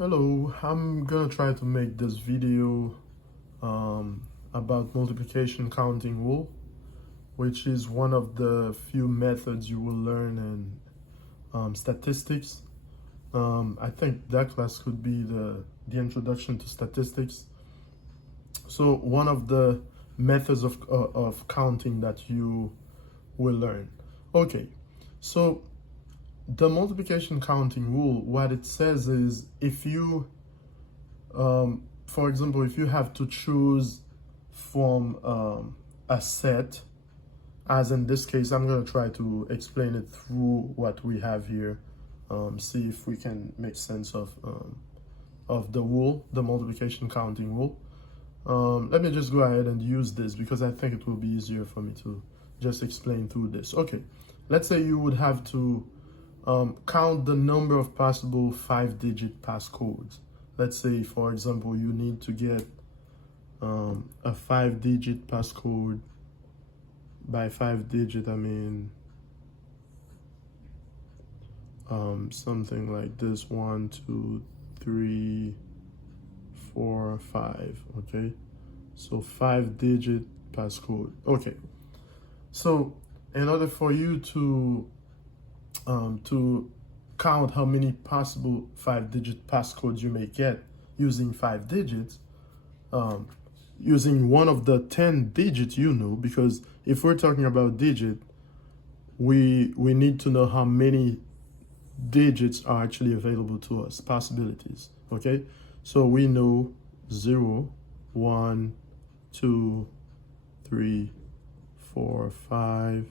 Hello, I'm gonna try to make this video about multiplication counting rule, which is one of the few methods you will learn in statistics. I think that class could be the introduction to statistics. So one of the methods of counting that you will learn. Okay, so the multiplication counting rule, what it says is if you, for example, if you have to choose from a set, as in this case, I'm going to try to explain it through what we have here, see if we can make sense of the rule, the multiplication counting rule. Let me just go ahead and use this because I think it will be easier for me to just explain through this. Okay, let's say you would have to count the number of possible 5-digit passcodes. Let's say, for example, you need to get a 5-digit passcode. By 5-digit, I mean something like this: 1, 2, 3, 4, 5. Okay, so 5-digit passcode. Okay, so in order for you to count how many possible 5-digit passcodes you may get using 5 digits, using one of the 10 digits, because if we're talking about digit, we need to know how many digits are actually available to us, possibilities. Okay, so we know 0, 1, 2, 3, 4, 5,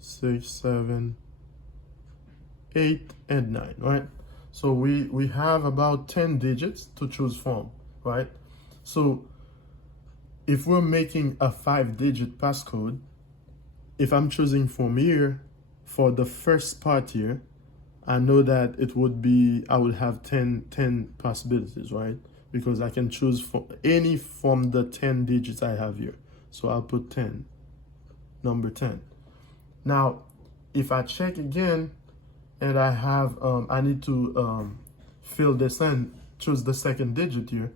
6, 7, 8, and 9, right? So we have about 10 digits to choose from, right? So if we're making a 5-digit passcode, if I'm choosing from here for the first part here, I know that it would be, I would have 10 possibilities, right? Because I can choose for any from the 10 digits I have here. So I'll put 10, number 10. Now, if I check again, and I have, I need to fill this in, choose the second digit here.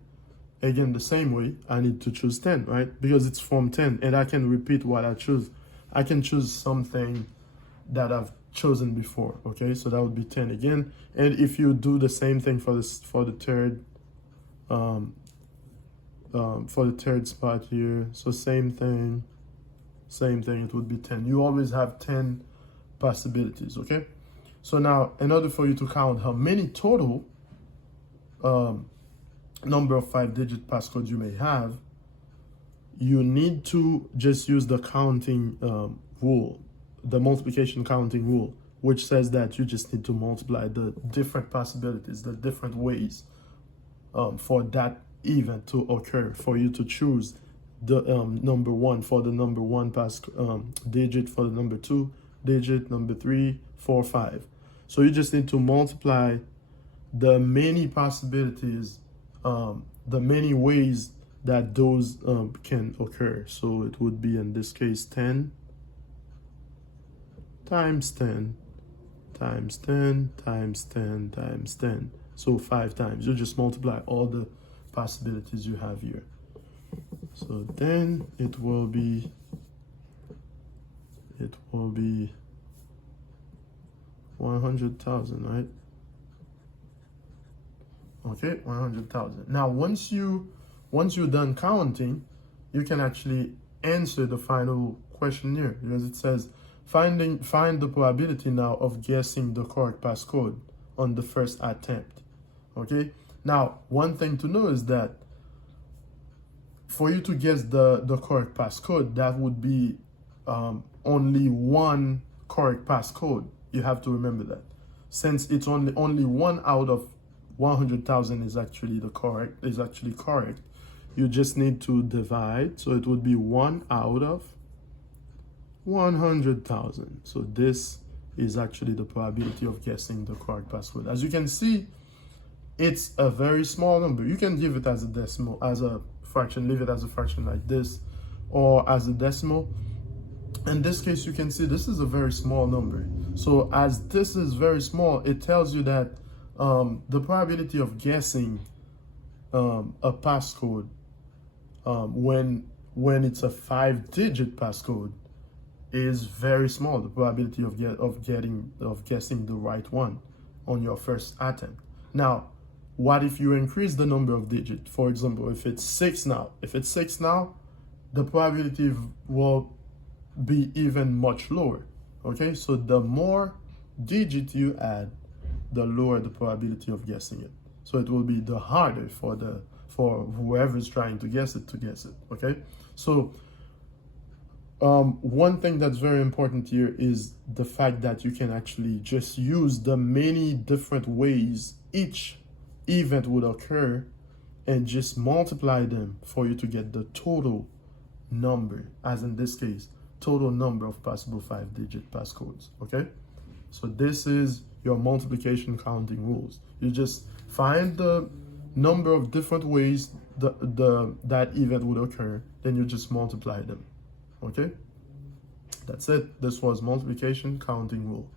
Again, the same way, I need to choose 10, right? Because it's from 10, and I can repeat what I choose. I can choose something that I've chosen before, okay? So that would be 10 again. And if you do the same thing for the third spot here, so same thing, it would be 10. You always have 10 possibilities, okay? So now, in order for you to count how many total number of 5-digit passcodes you may have, you need to just use the counting rule, the multiplication counting rule, which says that you just need to multiply the different possibilities, the different ways for that event to occur, for you to choose the number 1 for the number 1 digit, for the number 2 digit, number 3, 4, 5. So you just need to multiply the many possibilities, the many ways that those can occur. So it would be, in this case, 10 times 10 times 10 times 10 times 10. So 5 times. You just multiply all the possibilities you have here. So then it will be 100,000, right? Okay, 100,000. Now, once you're done counting, you can actually answer the final questionnaire, because it says find the probability now of guessing the correct passcode on the first attempt. Okay. Now, one thing to know is that for you to guess the correct passcode, that would be only one correct passcode. You have to remember that, since it's only one out of 100,000 is actually correct. You just need to divide, so it would be 1 out of 100,000. So this is actually the probability of guessing the correct passcode. As you can see, it's a very small number. You can give it as a decimal, as a fraction, leave it as a fraction like this, or as a decimal. In this case, you can see this is a very small number. So as this is very small, it tells you that the probability of guessing a passcode when it's a 5-digit passcode is very small. The probability of guessing the right one on your first attempt. Now, what if you increase the number of digits? For example, if it's 6 now, the probability will be even much lower. Okay, so the more digit you add, the lower the probability of guessing it. So it will be the harder for whoever's trying to guess it. Okay, so one thing that's very important here is the fact that you can actually just use the many different ways each event would occur and just multiply them for you to get the total number, as in this case, total number of possible 5-digit passcodes. Okay, so this is your multiplication counting rules. You just find the number of different ways that event would occur, then you just multiply them. Okay, that's it. This was multiplication counting rule.